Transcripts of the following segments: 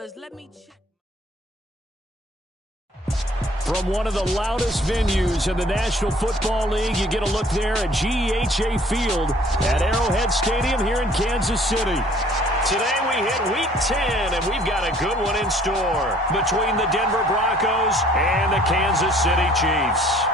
fellas, let me check. From one of the loudest venues in the National Football League, you get a look there at GEHA Field at Arrowhead Stadium here in Kansas City. Today we hit Week 10, and we've got a good one in store between the Denver Broncos and the Kansas City Chiefs.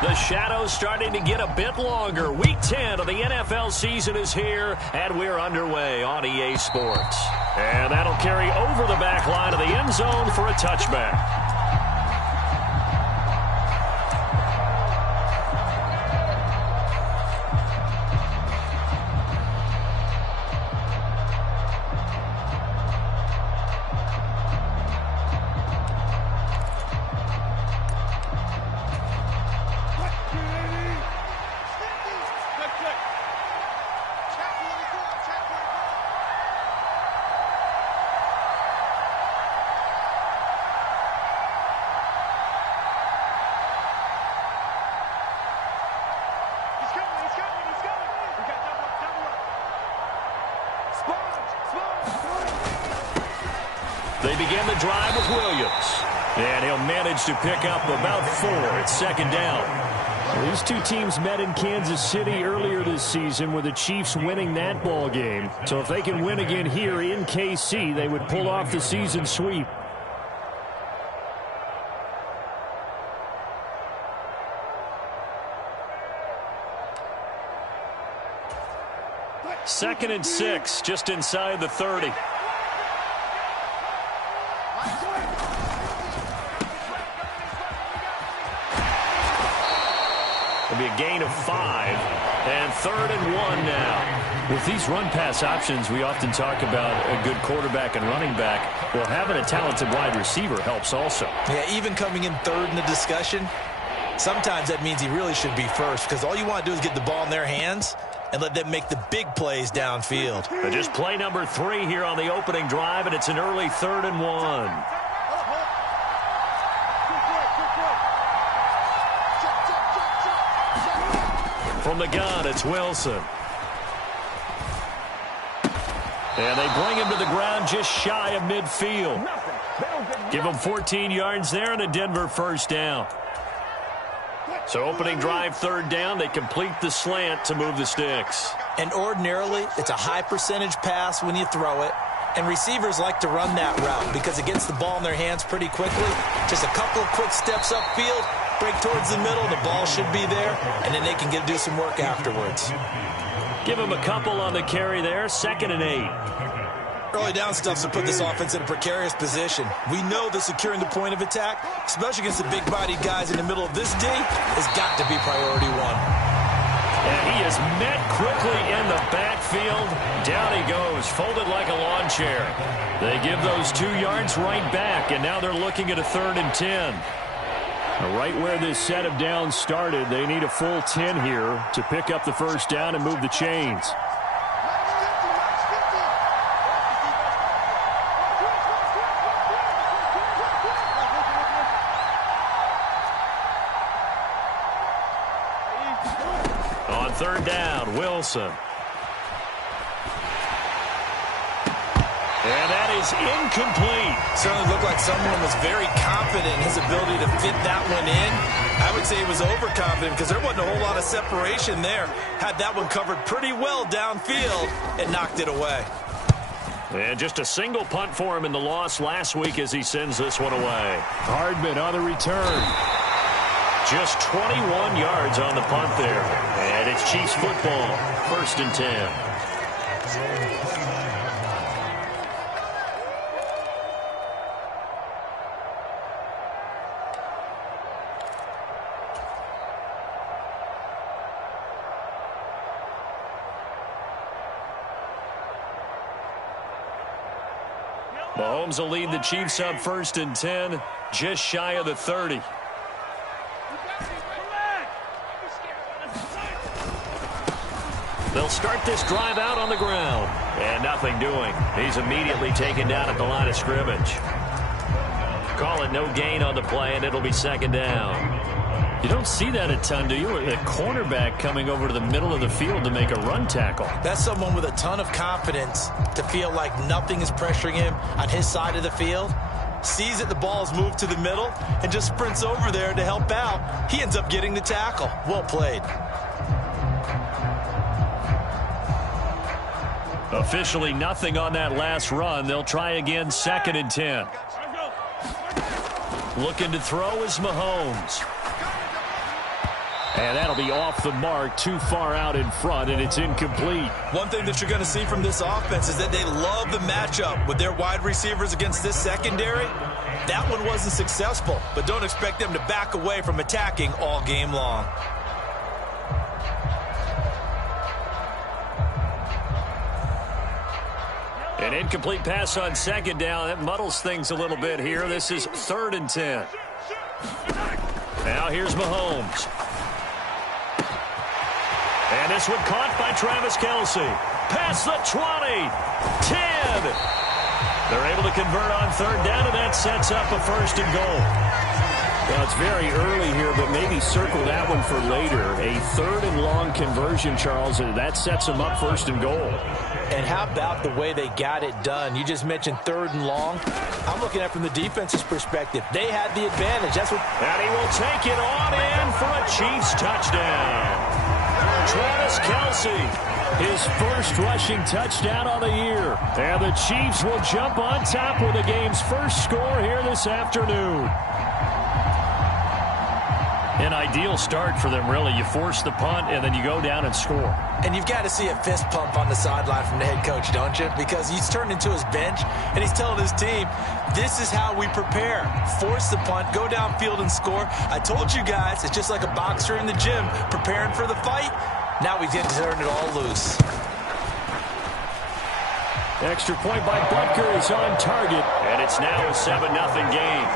The shadow's starting to get a bit longer. Week 10 of the NFL season is here, and we're underway on EA Sports. And that'll carry over the back line of the end zone for a touchback. They begin the drive with Williams. And he'll manage to pick up about 4 at second down. Well, these two teams met in Kansas City earlier this season with the Chiefs winning that ball game. So if they can win again here in KC, they would pull off the season sweep. Second and 6, just inside the 30. It'll be a gain of 5, and 3rd and 1 now. With these run-pass options, we often talk about a good quarterback and running back. Well, having a talented wide receiver helps also. Yeah, even coming in 3rd in the discussion, sometimes that means he really should be first, because all you want to do is get the ball in their hands and let them make the big plays downfield. But just play number 3 here on the opening drive, and it's an early 3rd and 1. From the gun, it's Wilson. And they bring him to the ground just shy of midfield. Give him 14 yards there and a Denver first down. So opening drive, 3rd down, they complete the slant to move the sticks. And ordinarily, it's a high percentage pass when you throw it. And receivers like to run that route because it gets the ball in their hands pretty quickly. Just a couple of quick steps upfield, break towards the middle, the ball should be there, and then they can do some work afterwards. Give him a couple on the carry there, 2nd and 8. Early down stuff to put this offense in a precarious position. We know that securing the point of attack, especially against the big-bodied guys in the middle of this D, has got to be priority 1. And he is met quickly in the backfield. Down he goes, folded like a lawn chair. They give those 2 yards right back, and now they're looking at a 3rd and 10. Right where this set of downs started, they need a full 10 here to pick up the first down and move the chains. On 3rd down, Wilson. And that is incomplete. Certainly looked like someone was very confident in his ability to fit that one in. I would say he was overconfident because there wasn't a whole lot of separation there. Had that one covered pretty well downfield and knocked it away. And just a single punt for him in the loss last week as he sends this one away. Hardman on the return. Just 21 yards on the punt there. And it's Chiefs football, 1st and 10. Mahomes will lead the Chiefs up 1st and 10, just shy of the 30. They'll start this drive out on the ground. And nothing doing. He's immediately taken down at the line of scrimmage. Call it no gain on the play, and it'll be second down. You don't see that a ton, do you? A cornerback coming over to the middle of the field to make a run tackle. That's someone with a ton of confidence to feel like nothing is pressuring him on his side of the field. Sees that the ball is moved to the middle and just sprints over there to help out. He ends up getting the tackle. Well played. Officially nothing on that last run. They'll try again, 2nd and 10. Looking to throw is Mahomes. And that'll be off the mark, too far out in front, and it's incomplete. One thing that you're going to see from this offense is that they love the matchup with their wide receivers against this secondary. That one wasn't successful, but don't expect them to back away from attacking all game long. An incomplete pass on 2nd down. That muddles things a little bit here. This is 3rd and 10. Now here's Mahomes. And this one caught by Travis Kelce. Past the 20. 10. They're able to convert on 3rd down, and that sets up a 1st and goal. Well, it's very early here, but maybe circle that one for later. A 3rd and long conversion, Charles, and that sets them up 1st and goal. And how about the way they got it done? You just mentioned 3rd and long. I'm looking at it from the defense's perspective. They had the advantage. That's what. And he will take it on in for a Chiefs touchdown. Travis Kelce, his first rushing touchdown on the year. And the Chiefs will jump on top with the game's first score here this afternoon. An ideal start for them, really. You force the punt, and then you go down and score. And you've got to see a fist pump on the sideline from the head coach, don't you? Because he's turned into his bench, and he's telling his team, this is how we prepare. Force the punt, go downfield and score. I told you guys, it's just like a boxer in the gym preparing for the fight. Now we get to turn it all loose. Extra point by Butker is on target, and it's now a 7-0 game.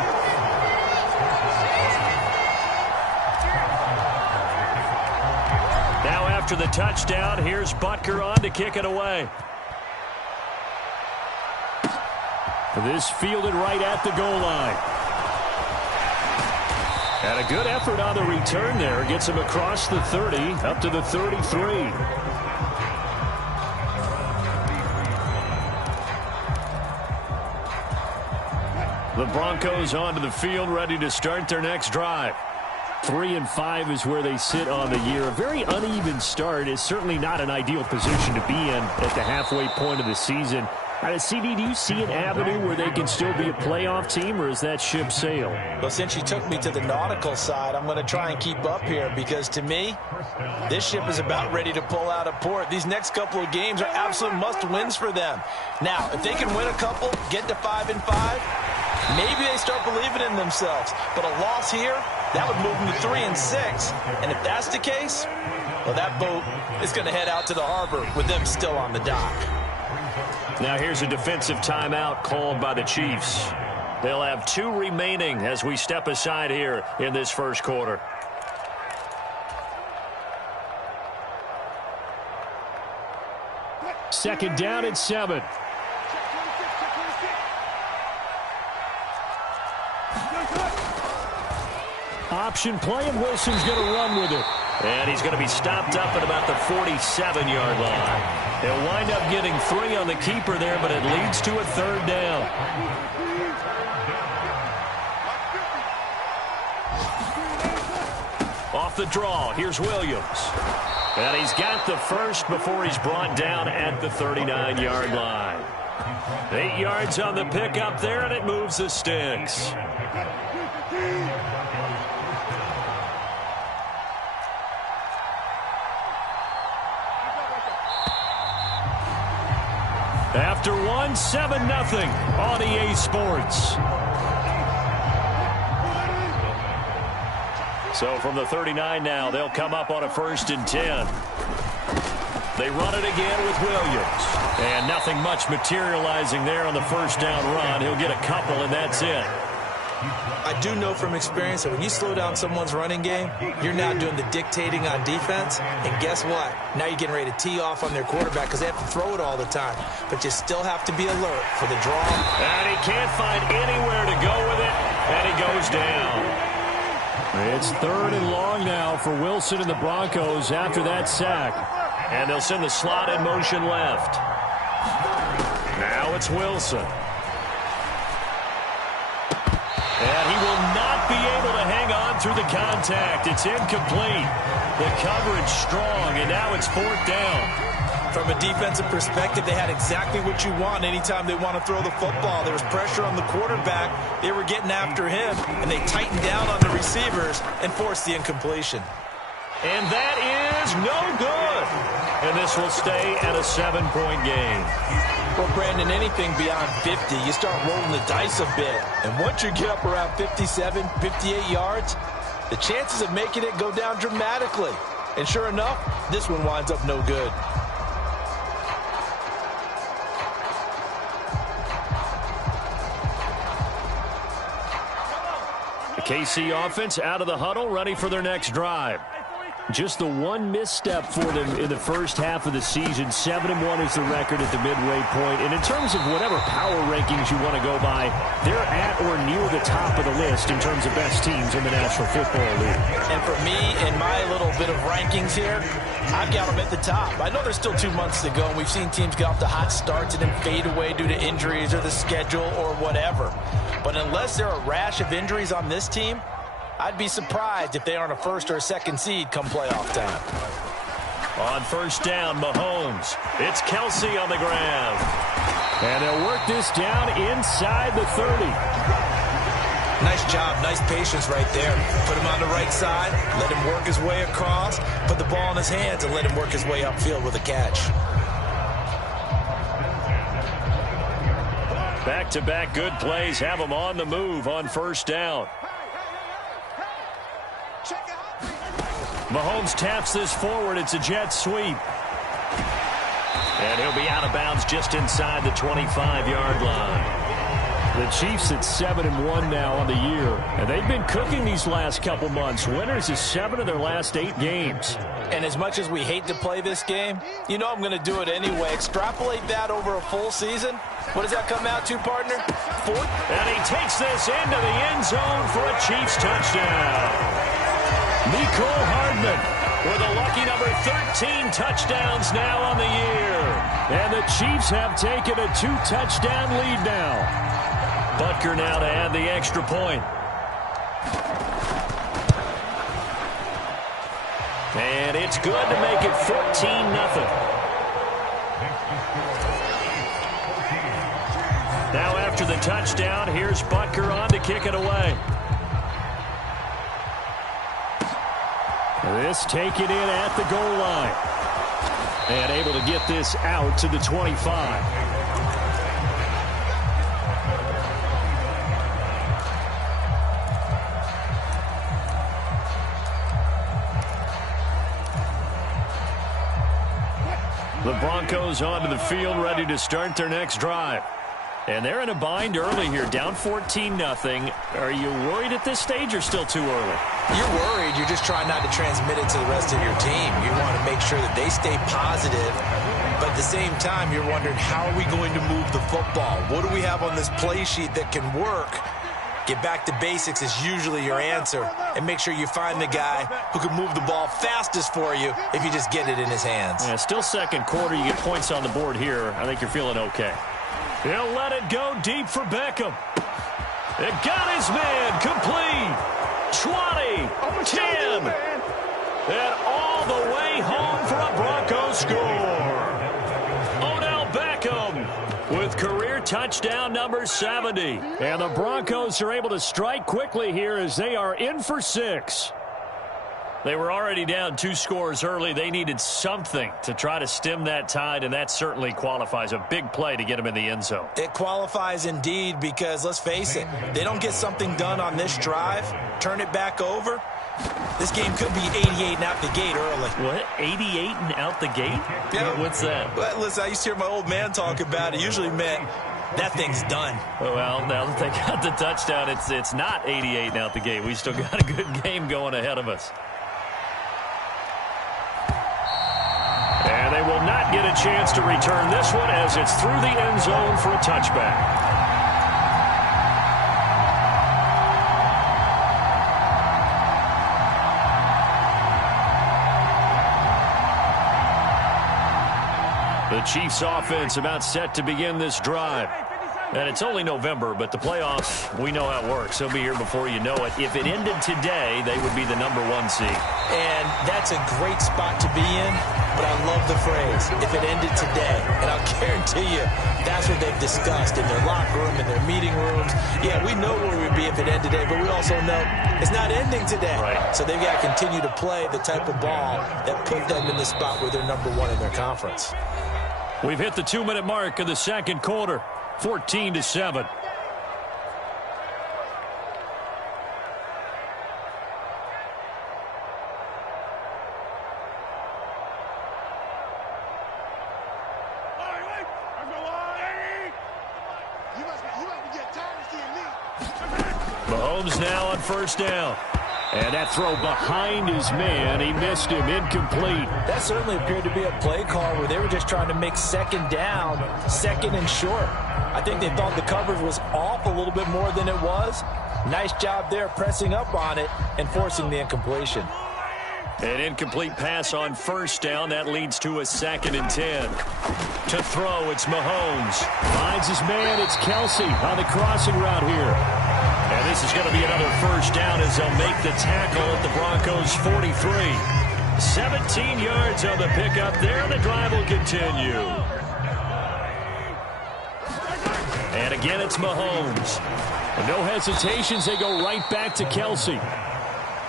Now after the touchdown, here's Butker on to kick it away. This fielded right at the goal line. And a good effort on the return there. Gets him across the 30, up to the 33. The Broncos onto the field, ready to start their next drive. 3-5 is where they sit on the year. A very uneven start is certainly not an ideal position to be in at the halfway point of the season. CD, do you see an avenue where they can still be a playoff team, or is that ship sailed? Well, since you took me to the nautical side, I'm going to try and keep up here because, to me, this ship is about ready to pull out of port. These next couple of games are absolute must-wins for them. Now, if they can win a couple, get to 5-5, maybe they start believing in themselves. But a loss here, that would move them to 3-6. And if that's the case, well, that boat is going to head out to the harbor with them still on the dock. Now here's a defensive timeout called by the Chiefs. They'll have 2 remaining as we step aside here in this first quarter. Second down and 7. Option play, and Wilson's going to run with it. And he's going to be stopped up at about the 47-yard line. He'll wind up getting 3 on the keeper there, but it leads to a 3rd down. Off the draw, here's Williams. And he's got the first before he's brought down at the 39-yard line. 8 yards on the pickup there, and it moves the sticks. After 1, 7-0 on EA Sports. So from the 39 now, they'll come up on a 1st and 10. They run it again with Williams. And nothing much materializing there on the 1st down run. He'll get a couple, and that's it. I do know from experience that when you slow down someone's running game, you're now doing the dictating on defense. And guess what? Now you're getting ready to tee off on their quarterback because they have to throw it all the time. But you still have to be alert for the draw. And he can't find anywhere to go with it, and he goes down. It's 3rd and long now for Wilson and the Broncos after that sack. And they'll send the slot in motion left. Now it's Wilson. And he will not be able to hang on through the contact. It's incomplete. The coverage strong, and now it's 4th down. From a defensive perspective, they had exactly what you want anytime they want to throw the football. There was pressure on the quarterback. They were getting after him, and they tightened down on the receivers and forced the incompletion. And that is no good. And this will stay at a 7-point game. Well, Brandon, anything beyond 50, you start rolling the dice a bit. And once you get up around 57, 58 yards, the chances of making it go down dramatically. And sure enough, this one winds up no good. The KC offense out of the huddle, ready for their next drive. Just the one misstep for them in the first half of the season. 7-1 is the record at the midway point. And in terms of whatever power rankings you want to go by, they're at or near the top of the list in terms of best teams in the National Football League. And for me, in my little bit of rankings here, I've got them at the top. I know there's still 2 months to go, and we've seen teams get off to hot starts and then fade away due to injuries or the schedule or whatever. But unless there are a rash of injuries on this team, I'd be surprised if they aren't a 1st or a 2nd seed come playoff time. On 1st down, Mahomes. It's Kelsey on the ground. And they'll work this down inside the 30. Nice job, nice patience right there. Put him on the right side, let him work his way across, put the ball in his hands, and let him work his way upfield with a catch. Back-to-back good plays have them on the move on 1st down. Mahomes taps this forward. It's a jet sweep. And he'll be out of bounds just inside the 25-yard line. The Chiefs at 7-1 now on the year. And they've been cooking these last couple months. Winners is 7 of their last 8 games. And as much as we hate to play this game, you know I'm going to do it anyway. Extrapolate that over a full season. What does that come out to, partner? 4? And he takes this into the end zone for a Chiefs touchdown. Mecole Hardman with a lucky number 13 touchdowns now on the year. And the Chiefs have taken a 2-touchdown lead now. Butker now to add the extra point. And it's good to make it 14-0. Now after the touchdown, here's Butker on to kick it away. This taken in at the goal line. And able to get this out to the 25. The Broncos onto the field, ready to start their next drive. And they're in a bind early here, down 14-0. Are you worried at this stage or still too early? You're worried. You're just trying not to transmit it to the rest of your team. You want to make sure that they stay positive. But at the same time, you're wondering, how are we going to move the football? What do we have on this play sheet that can work? Get back to basics is usually your answer. And make sure you find the guy who can move the ball fastest for you if you just get it in his hands. Yeah, still 2nd quarter. You get points on the board here. I think you're feeling okay. He'll let it go deep for Beckham. It got his man complete. 20, 10, and all the way home for a Broncos score. Odell Beckham with career touchdown number 70. And the Broncos are able to strike quickly here as they are in for 6. They were already down 2 scores early. They needed something to try to stem that tide, and that certainly qualifies. A big play to get them in the end zone. It qualifies indeed because, let's face it, they don't get something done on this drive, turn it back over, this game could be 88 and out the gate early. What? 88 and out the gate? Yeah. What's that? Well, listen, I used to hear my old man talk about it. Usually meant that thing's done. Well, now that they got the touchdown, it's not 88 out the gate. We still got a good game going ahead of us. And they will not get a chance to return this one as it's through the end zone for a touchback. The Chiefs offense about set to begin this drive. And it's only November, but the playoffs, we know how it works. They'll be here before you know it. If it ended today, they would be the #1 seed. And that's a great spot to be in, but I love the phrase, if it ended today. And I'll guarantee you, that's what they've discussed in their locker room, in their meeting rooms. Yeah, we know where we'd be if it ended today, but we also know it's not ending today. Right. So they've got to continue to play the type of ball that put them in the spot where they're #1 in their conference. We've hit the 2-minute mark of the second quarter, 14-7. Mahomes now on first down. And that throw behind his man, he missed him, incomplete. That certainly appeared to be a play call where they were just trying to make second down, second and short. I think they thought the coverage was off a little bit more than it was. Nice job there pressing up on it and forcing the incompletion. An incomplete pass on first down. That leads to a 2nd and 10. To throw, it's Mahomes. Finds his man, it's Kelsey on the crossing route here. And this is going to be another first down as they'll make the tackle at the Broncos' 43. 17 yards on the pickup there. The drive will continue. And again, it's Mahomes. No hesitations. They go right back to Kelsey.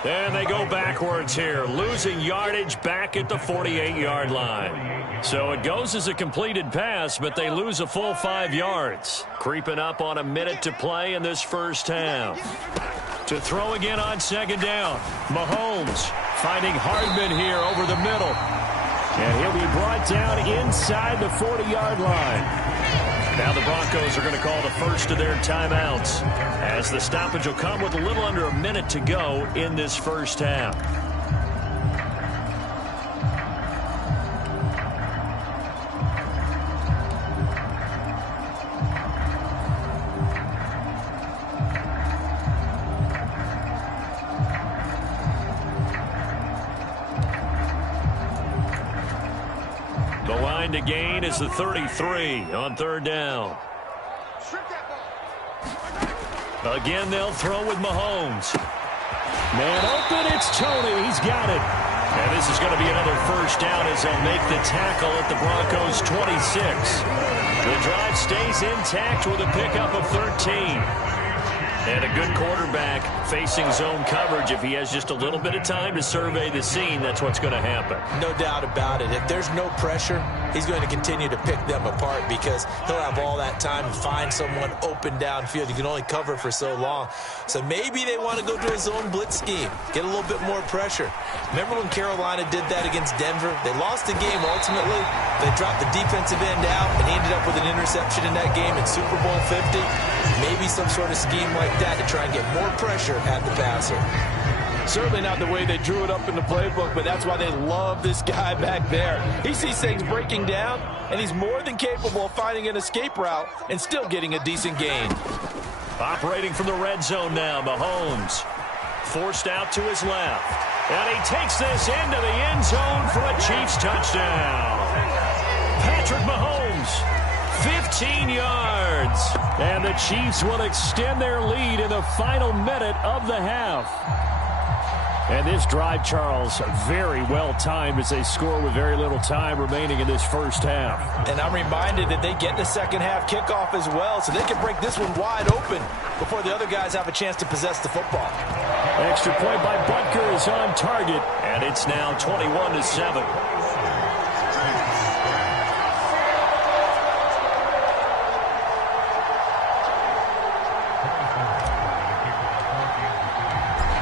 And they go backwards here, losing yardage back at the 48-yard line. So it goes as a completed pass, but they lose a full 5 yards. Creeping up on a minute to play in this first half. To throw again on second down. Mahomes finding Hardman here over the middle. And he'll be brought down inside the 40-yard line. Now the Broncos are going to call the first of their timeouts, as the stoppage will come with a little under a minute to go in this first half. The line to gain is the 33 on third down. Again, they'll throw with Mahomes. Man open, it's Tony. He's got it. And this is going to be another first down as they'll make the tackle at the Broncos' 26. The drive stays intact with a pickup of 13. And a good quarterback facing zone coverage. If he has just a little bit of time to survey the scene, that's what's going to happen. No doubt about it. If there's no pressure, he's going to continue to pick them apart because he'll have all that time to find someone open downfield. You can only cover for so long. So maybe they want to go to a zone blitz scheme, get a little bit more pressure. Remember when Carolina did that against Denver? They lost the game ultimately. They dropped the defensive end out, and he ended up with an interception in that game in Super Bowl 50. Maybe some sort of scheme like that to try and get more pressure at the passer. Certainly not the way they drew it up in the playbook, but that's why they love this guy back there. He sees things breaking down, and he's more than capable of finding an escape route and still getting a decent gain. Operating from the red zone now, Mahomes. Forced out to his left. And he takes this into the end zone for a Chiefs touchdown. Patrick Mahomes, 15 yards. And the Chiefs will extend their lead in the final minute of the half. And this drive, Charles, very well timed as they score with very little time remaining in this first half. And I'm reminded that they get the second half kickoff as well, so they can break this one wide open before the other guys have a chance to possess the football. Extra point by Butker is on target, and it's now 21-7.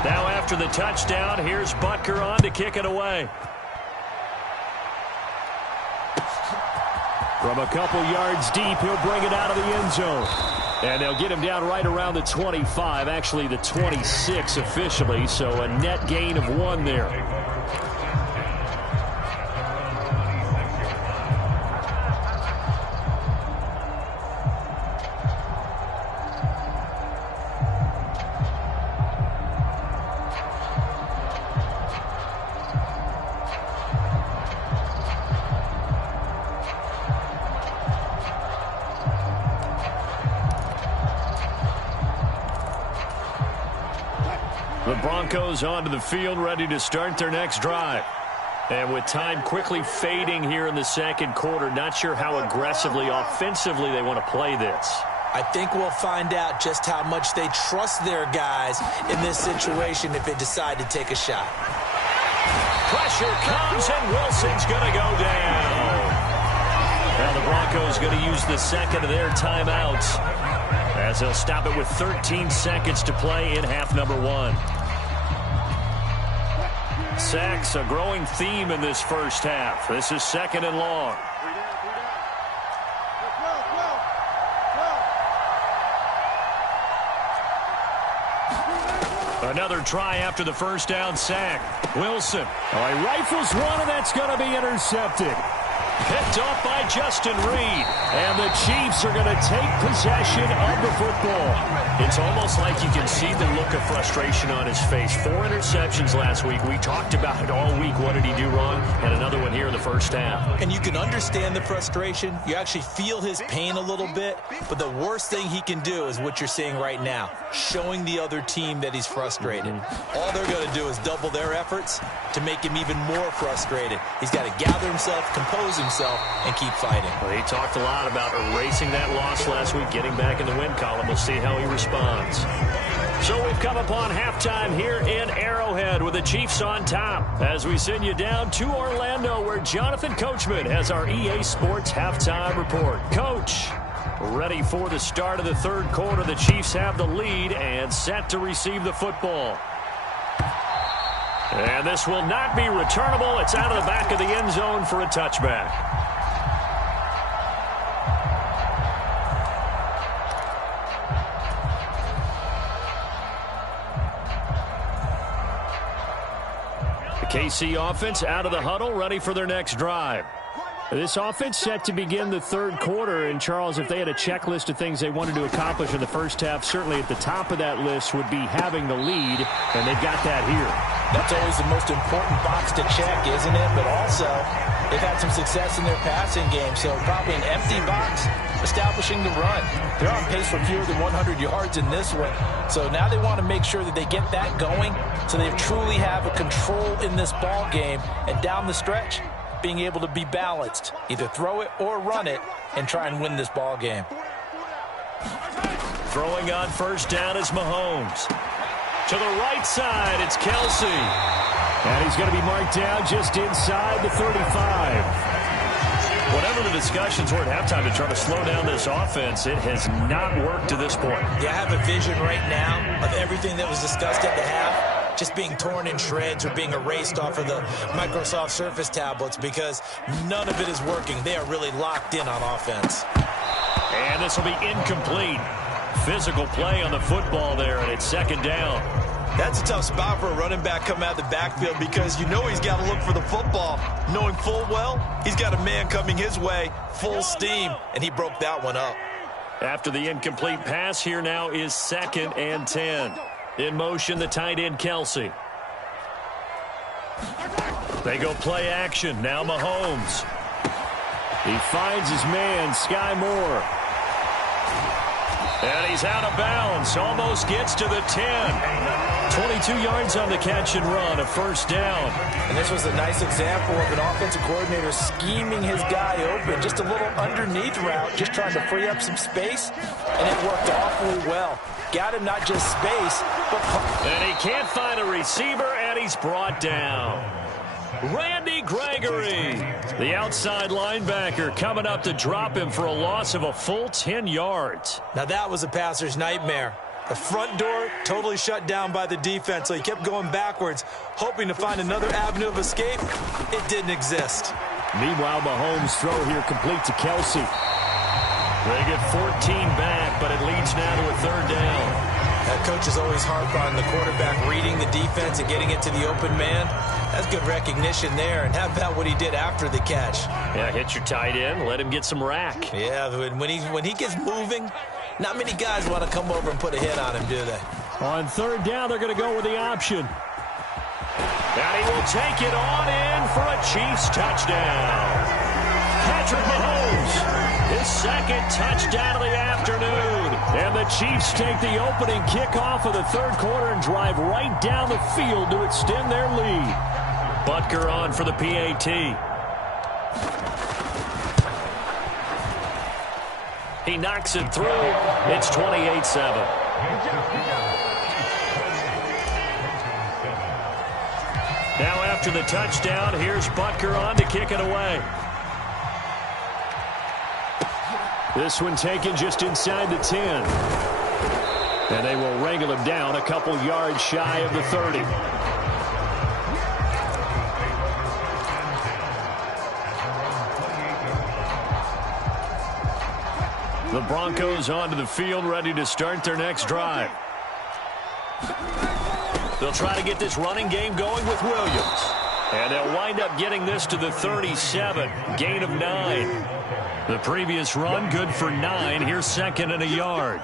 Now after the touchdown, here's Butker on to kick it away. From a couple yards deep, he'll bring it out of the end zone. And they'll get him down right around the 25, actually the 26 officially, so a net gain of 1 there. The Broncos onto the field, ready to start their next drive. And with time quickly fading here in the second quarter, not sure how aggressively, offensively they want to play this. I think we'll find out just how much they trust their guys in this situation if they decide to take a shot. Pressure comes, and Wilson's going to go down. Now the Broncos going to use the second of their timeouts, as they'll stop it with 13 seconds to play in half number 1. Sacks, a growing theme in this first half. This is second and long. Another try after the first down sack. Wilson. Oh, he rifles one, and that's going to be intercepted. Picked off by Justin Reed. And the Chiefs are going to take possession of the football. It's almost like you can see the look of frustration on his face. 4 interceptions last week. We talked about it all week. What did he do wrong? And another one here in the first half. And you can understand the frustration. You actually feel his pain a little bit. But the worst thing he can do is what you're seeing right now, showing the other team that he's frustrated. All they're going to do is double their efforts to make him even more frustrated. He's got to gather himself, compose himself, and keep fighting. Well, he talked a lot about erasing that loss last week, getting back in the win column. We'll see how he responds. So we've come upon halftime here in Arrowhead with the Chiefs on top as we send you down to Orlando, where Jonathan Coachman has our EA Sports halftime report. Coach, ready for the start of the third quarter. The Chiefs have the lead and set to receive the football. And this will not be returnable. It's out of the back of the end zone for a touchback. The KC offense out of the huddle, ready for their next drive. This offense set to begin the third quarter, and Charles, if they had a checklist of things they wanted to accomplish in the first half, certainly at the top of that list would be having the lead, and they've got that here. That's always the most important box to check, isn't it? But also, they've had some success in their passing game, so probably an empty box, establishing the run. They're on pace for fewer than 100 yards in this one, so now they want to make sure that they get that going so they truly have a control in this ball game, and down the stretch, being able to be balanced, either throw it or run it, and try and win this ball game. Throwing on first down is Mahomes. To the right side, it's Kelsey. And he's going to be marked down just inside the 35. Whatever the discussions were at halftime to try to slow down this offense, it has not worked to this point. Yeah, I have a vision right now of everything that was discussed at the half just being torn in shreds or being erased off of the Microsoft Surface tablets, because none of it is working. They are really locked in on offense. And this will be incomplete. Physical play on the football there, and it's second down. That's a tough spot for a running back coming out of the backfield, because you know he's got to look for the football, knowing full well he's got a man coming his way, full steam, and he broke that one up. After the incomplete pass, here now is 2nd and 10. In motion, the tight end, Kelsey. They go play action. Now Mahomes. He finds his man, Sky Moore. And he's out of bounds. Almost gets to the 10. 22 yards on the catch and run, a first down. And this was a nice example of an offensive coordinator scheming his guy open. Just a little underneath route, just trying to free up some space. And it worked awfully well. Got him not just space, but... And he can't find a receiver, and he's brought down. Randy Gregory, the outside linebacker, coming up to drop him for a loss of a full 10 yards. Now that was a passer's nightmare. The front door totally shut down by the defense, so he kept going backwards, hoping to find another avenue of escape. It didn't exist. Meanwhile, Mahomes' throw here complete to Kelsey. They get 14 back, but it leads now to a third down. Coaches always harp on the quarterback reading the defense and getting it to the open man. That's good recognition there. And how about what he did after the catch? Yeah, hit your tight end, let him get some rack. Yeah, when he gets moving, not many guys want to come over and put a hit on him, do they? On third down, they're going to go with the option. And he will take it on in for a Chiefs touchdown. Patrick Mahomes, his second touchdown of the afternoon. And the Chiefs take the opening kickoff of the third quarter and drive right down the field to extend their lead. Butker on for the PAT. He knocks it through. It's 28-7. Now after the touchdown, here's Butker on to kick it away. This one taken just inside the 10. And they will wrangle him down a couple yards shy of the 30. The Broncos onto the field, ready to start their next drive. They'll try to get this running game going with Williams. And they'll wind up getting this to the 37. Gain of 9. The previous run, good for 9. Here's second and a yard.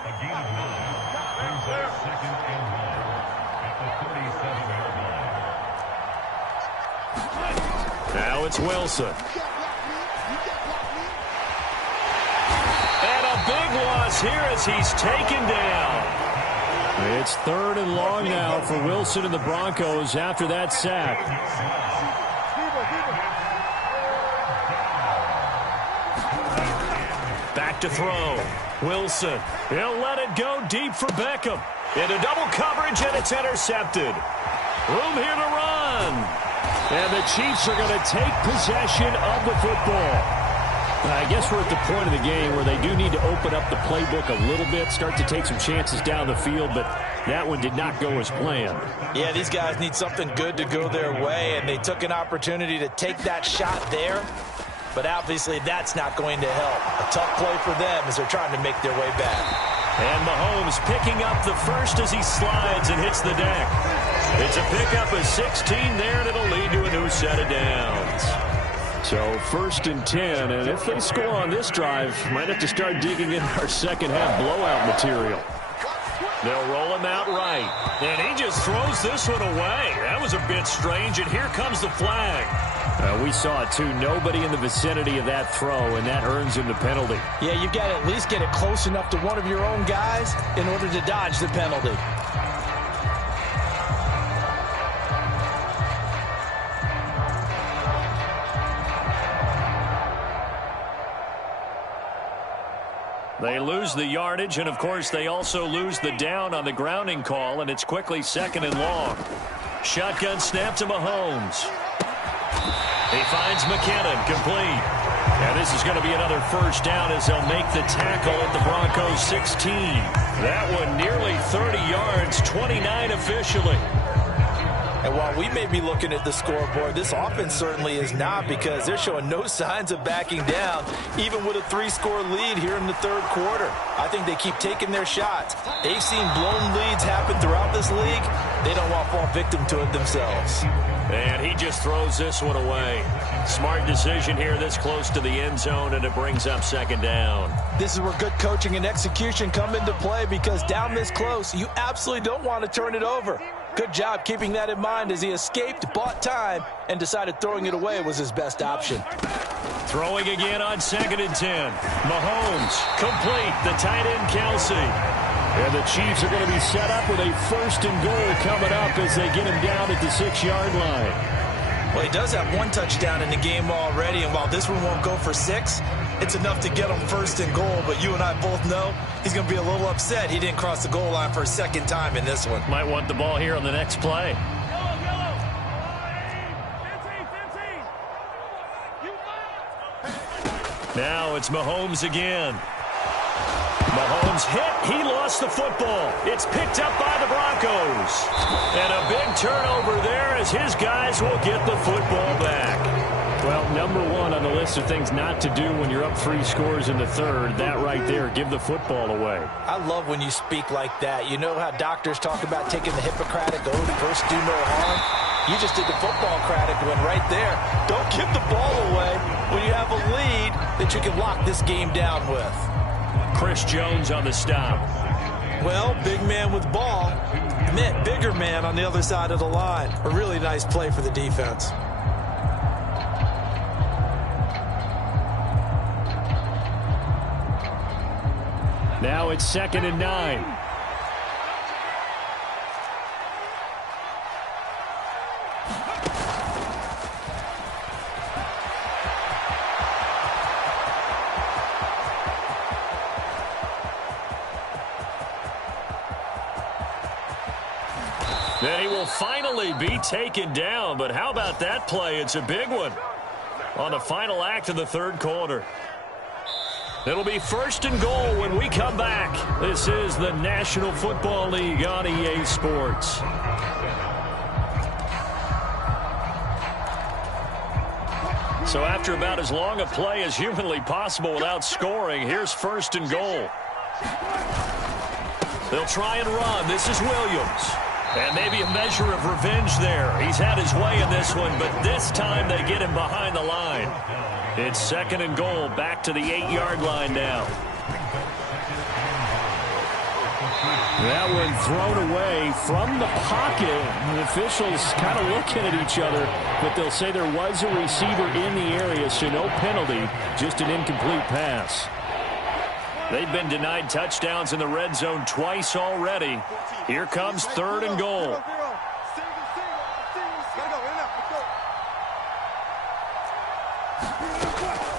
Now it's Wilson. And a big loss here as he's taken down. It's third and long now for Wilson and the Broncos after that sack. Back to throw. Wilson. He'll let it go deep for Beckham. Into double coverage, and it's intercepted. Room here to run. And the Chiefs are going to take possession of the football. I guess we're at the point of the game where they do need to open up the playbook a little bit, start to take some chances down the field, but that one did not go as planned. Yeah, these guys need something good to go their way, and they took an opportunity to take that shot there, but obviously that's not going to help. A tough play for them as they're trying to make their way back. And Mahomes picking up the first as he slides and hits the deck. It's a pickup of 16 there, and it'll lead to a new set of downs. So first and 10, and if they score on this drive, might have to start digging in our second half blowout material. They'll roll him out right, and he just throws this one away. That was a bit strange, and here comes the flag. We saw it too. Nobody in the vicinity of that throw, and that earns him the penalty. Yeah, you've got to at least get it close enough to one of your own guys in order to dodge the penalty. They lose the yardage, and of course they also lose the down on the grounding call, and it's quickly second and long. Shotgun snap to Mahomes. He finds McKinnon, complete. And this is going to be another first down as they'll make the tackle at the Broncos 16. That one nearly 30 yards, 29 officially. And while we may be looking at the scoreboard, this offense certainly is not, because they're showing no signs of backing down, even with a 3-score lead here in the third quarter. I think they keep taking their shots. They've seen blown leads happen throughout this league. They don't want to fall victim to it themselves. And he just throws this one away. Smart decision here this close to the end zone, and it brings up second down. This is where good coaching and execution come into play, because down this close, you absolutely don't want to turn it over. Good job keeping that in mind as he escaped, bought time, and decided throwing it away was his best option. Throwing again on second and 10. Mahomes, complete, the tight end Kelsey. And the Chiefs are going to be set up with a first and goal coming up as they get him down at the 6-yard line. Well, he does have one touchdown in the game already, and while this one won't go for 6, it's enough to get him first and goal. But you and I both know he's going to be a little upset he didn't cross the goal line for a second time in this one. Might want the ball here on the next play. Now it's Mahomes again. Mahomes hit. He lost the football. It's picked up by the Broncos. And a big turnover there as his guys will get the football back. Well, number one on the list of things not to do when you're up 3 scores in the third, that right there, give the football away. I love when you speak like that. You know how doctors talk about taking the Hippocratic oath, first do no harm? You just did the football-cratic one right there. Don't give the ball away when you have a lead that you can lock this game down with. Chris Jones on the stop. Well, big man with ball meant bigger man on the other side of the line. A really nice play for the defense. Now it's 2nd and 9. Then he will finally be taken down, but how about that play? It's a big one on the final act of the third quarter. It'll be 1st and goal when we come back. This is the National Football League on EA Sports. So after about as long a play as humanly possible without scoring, here's 1st and goal. They'll try and run. This is Williams. And maybe a measure of revenge there. He's had his way in this one, but this time they get him behind the line. It's 2nd and goal, back to the 8-yard line now. That one thrown away from the pocket. The officials kind of looking at each other, but they'll say there was a receiver in the area, so no penalty, just an incomplete pass. They've been denied touchdowns in the red zone twice already. Here comes 3rd and goal.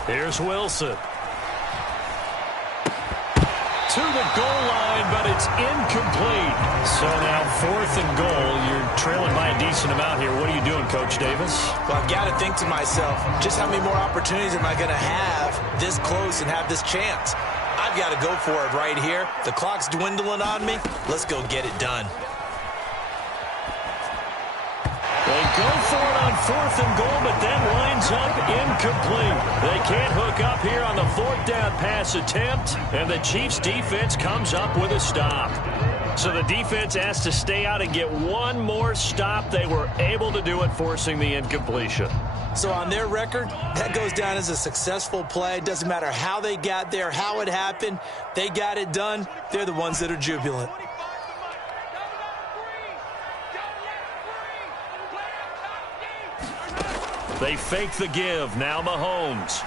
Here's Wilson. To the goal line, but it's incomplete. So now 4th and goal. You're trailing by a decent amount here. What are you doing, Coach Davis? Well, I've got to think to myself, just how many more opportunities am I going to have this close and have this chance? I've got to go for it right here. The clock's dwindling on me. Let's go get it done. They go for it on 4th and goal, but then winds up incomplete. They can't hook up here on the 4th down pass attempt, and the Chiefs defense comes up with a stop. So the defense has to stay out and get one more stop. They were able to do it, forcing the incompletion. So on their record, that goes down as a successful play. Doesn't matter how they got there, how it happened. They got it done. They're the ones that are jubilant. They fake the give. Now Mahomes.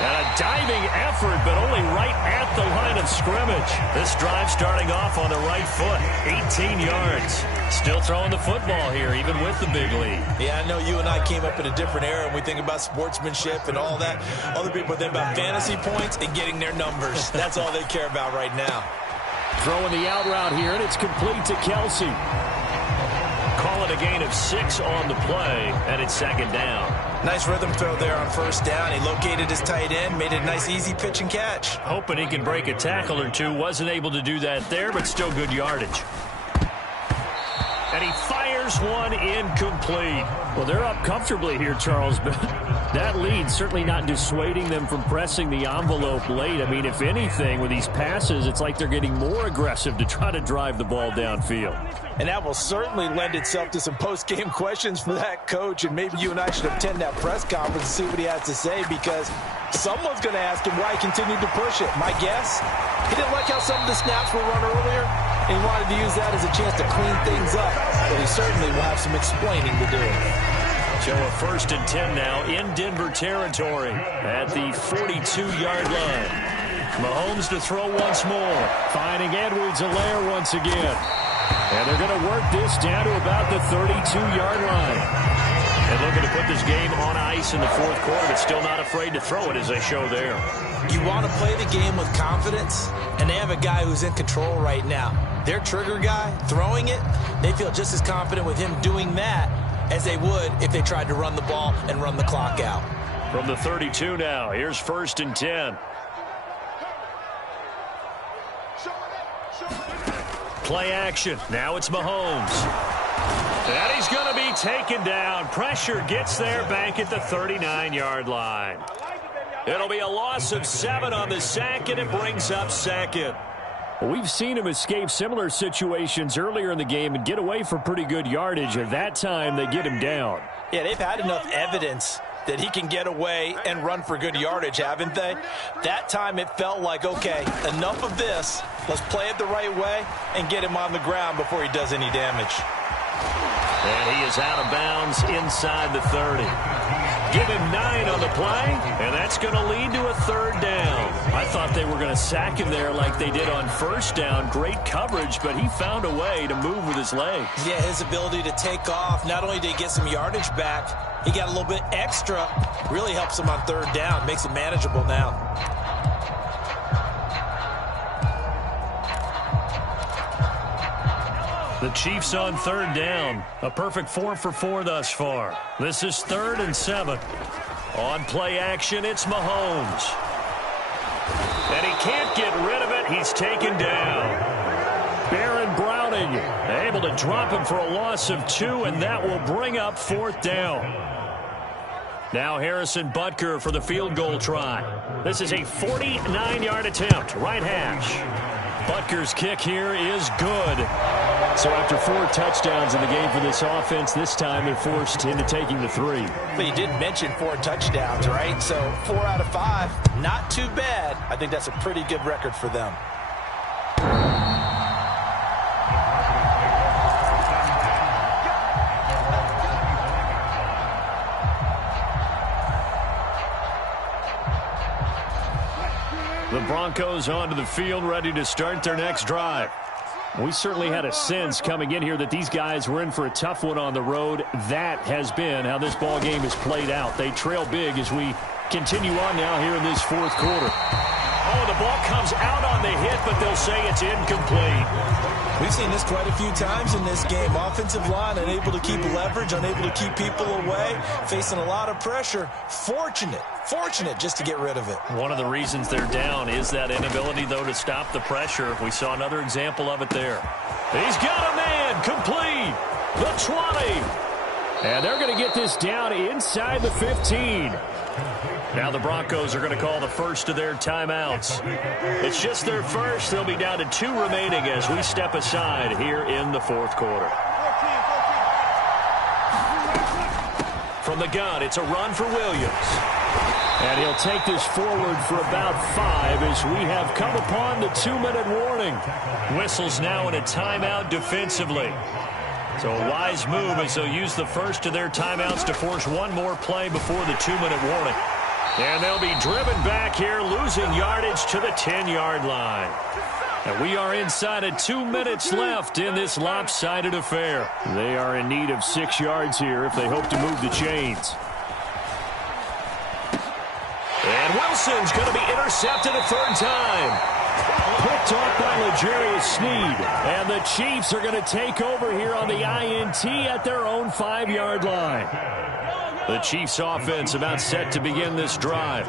And a diving effort, but only right at the line of scrimmage. This drive starting off on the right foot. 18 yards. Still throwing the football here, even with the big lead. Yeah, I know you and I came up in a different era, and we think about sportsmanship and all that. Other people think about fantasy points and getting their numbers. That's all they care about right now. Throwing the out route here, and it's complete to Kelsey. Call it a gain of 6 on the play, and it's 2nd down. Nice rhythm throw there on 1st down. He located his tight end, made it a nice easy pitch and catch. Hoping he can break a tackle or two. Wasn't able to do that there, but still good yardage. And he fires one incomplete. Well, they're up comfortably here, Charles, but that lead certainly not dissuading them from pressing the envelope late. I mean, if anything, with these passes, it's like they're getting more aggressive to try to drive the ball downfield. And that will certainly lend itself to some post-game questions for that coach, and maybe you and I should attend that press conference and see what he has to say, because someone's going to ask him why he continued to push it. My guess, he didn't like how some of the snaps were run earlier, and he wanted to use that as a chance to clean things up, but he certainly will have some explaining to do. So a 1st and 10 now in Denver territory at the 42-yard line. Mahomes to throw once more, finding Edwards-Helaire once again. And they're going to work this down to about the 32-yard line. And looking to put this game on ice in the 4th quarter, but still not afraid to throw it as they show there. You want to play the game with confidence, and they have a guy who's in control right now. Their trigger guy, throwing it, they feel just as confident with him doing that as they would if they tried to run the ball and run the clock out. From the 32 now, here's 1st and 10. Play action. Now it's Mahomes. And he's going to be taken down. Pressure gets there back at the 39-yard line. It'll be a loss of 7 on the sack, and it brings up second. We've seen him escape similar situations earlier in the game and get away for pretty good yardage. At that time, they get him down. Yeah, they've had enough evidence that he can get away and run for good yardage, haven't they? That time it felt like, okay, enough of this. Let's play it the right way and get him on the ground before he does any damage. And he is out of bounds inside the 30. Give him 9 on the play, and that's going to lead to a 3rd down. I thought they were going to sack him there like they did on 1st down. Great coverage, but he found a way to move with his legs. Yeah, his ability to take off, not only did he get some yardage back, he got a little bit extra. Really helps him on 3rd down, makes it manageable now. The Chiefs on 3rd down. A perfect 4 for 4 thus far. This is 3rd and 7. On play action, it's Mahomes. And he can't get rid of it. He's taken down. Baron Browning able to drop him for a loss of 2, and that will bring up 4th down. Now Harrison Butker for the field goal try. This is a 49-yard attempt. Right hash. Butker's kick here is good. So after 4 touchdowns in the game for this offense, this time they're forced into taking the 3. But you did mention 4 touchdowns, right? So 4 out of 5, not too bad. I think that's a pretty good record for them. The Broncos onto the field, ready to start their next drive. We certainly had a sense coming in here that these guys were in for a tough one on the road. That has been how this ball game has played out. They trail big as we continue on now here in this 4th quarter. Oh, the ball comes out on the hit, but they'll say it's incomplete. We've seen this quite a few times in this game. Offensive line unable to keep leverage, unable to keep people away, facing a lot of pressure. Fortunate just to get rid of it. One of the reasons they're down is that inability, though, to stop the pressure. We saw another example of it there. He's got a man, complete, the 20. And they're going to get this down inside the 15. Now the Broncos are going to call the first of their timeouts. It's just their first. They'll be down to 2 remaining as we step aside here in the 4th quarter. From the gun, it's a run for Williams. And he'll take this forward for about 5 as we have come upon the 2-minute warning. Whistles now in a timeout defensively. So a wise move as they'll use the first of their timeouts to force one more play before the 2-minute warning. And they'll be driven back here, losing yardage to the 10-yard line. And we are inside of 2 minutes left in this lopsided affair. They are in need of 6 yards here if they hope to move the chains. And Wilson's going to be intercepted a 3rd time. Picked off by L'Jarius Sneed. And the Chiefs are going to take over here on the INT at their own 5-yard line. The Chiefs offense about set to begin this drive.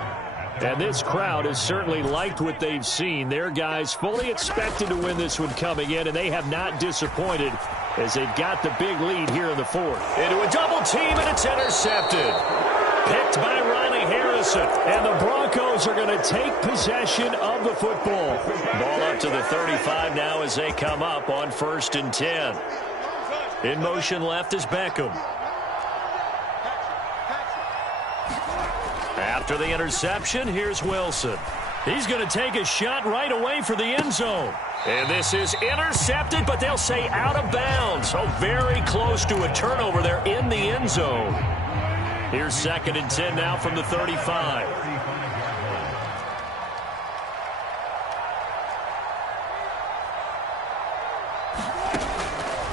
And this crowd has certainly liked what they've seen. Their guys fully expected to win this one coming in, and they have not disappointed as they've got the big lead here in the 4th. Into a double team, and it's intercepted. Picked by Riley Harrison. And the Broncos are going to take possession of the football. Ball up to the 35 now as they come up on 1st and 10. In motion left is Beckham. After the interception, here's Wilson. He's going to take a shot right away for the end zone. And this is intercepted, but they'll say out of bounds. So very close to a turnover there in the end zone. Here's 2nd and 10 now from the 35.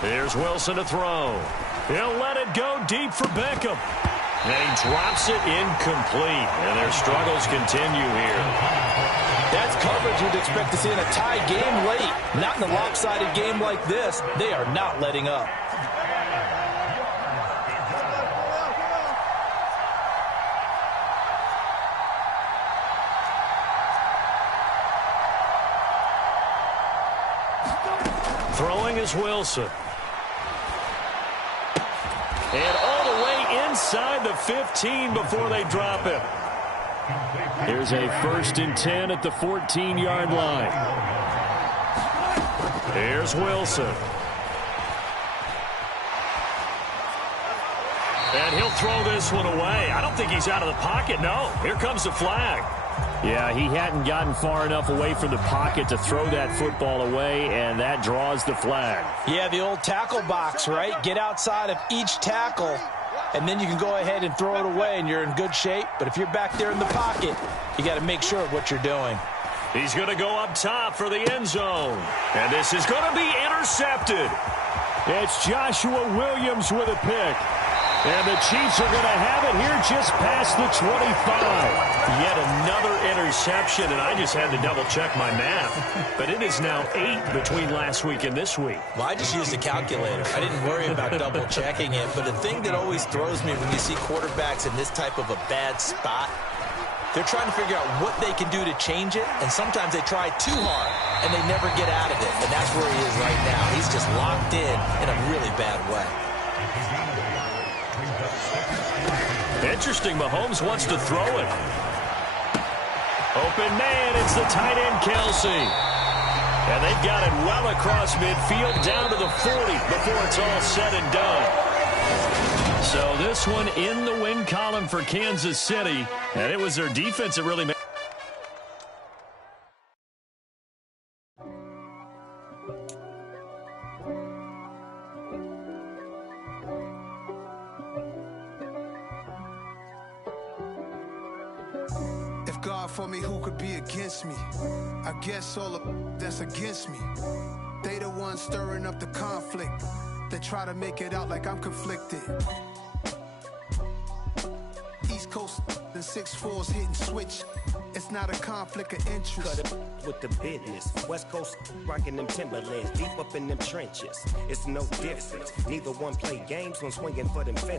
Here's Wilson to throw. He'll let it go deep for Beckham. And he drops it incomplete. And their struggles continue here. That's coverage you'd expect to see in a tie game late. Not in a lopsided game like this. They are not letting up. Throwing is Wilson. And all the way inside the 15 before they drop him. Here's a 1st and 10 at the 14-yard line. Here's Wilson. And he'll throw this one away. I don't think he's out of the pocket, no. Here comes the flag. Yeah, he hadn't gotten far enough away from the pocket to throw that football away, and that draws the flag. Yeah, the old tackle box, right? Get outside of each tackle, and then you can go ahead and throw it away, and you're in good shape. But if you're back there in the pocket, you got to make sure of what you're doing. He's going to go up top for the end zone. And this is going to be intercepted. It's Joshua Williams with a pick. And the Chiefs are going to have it here just past the 25. Yet another interception, and I just had to double-check my math. But it is now 8 between last week and this week. Well, I just used a calculator. I didn't worry about double-checking it. But the thing that always throws me when you see quarterbacks in this type of a bad spot, they're trying to figure out what they can do to change it, and sometimes they try too hard, and they never get out of it. And that's where he is right now. He's just locked in a really bad way. Interesting, Mahomes wants to throw it. Open man, it's the tight end, Kelsey. And they've got it well across midfield, down to the 40 before it's all said and done. So this one in the win column for Kansas City, and it was their defense that really made. God for me, who could be against me? I guess all of that's against me. They the ones stirring up the conflict. They try to make it out like I'm conflicted. East Coast and 6'4's hitting switch. It's not a conflict of interest. Cut it with the business. West Coast rocking them Timberlands, deep up in them trenches. It's no difference. Neither one play games when swinging for them fences.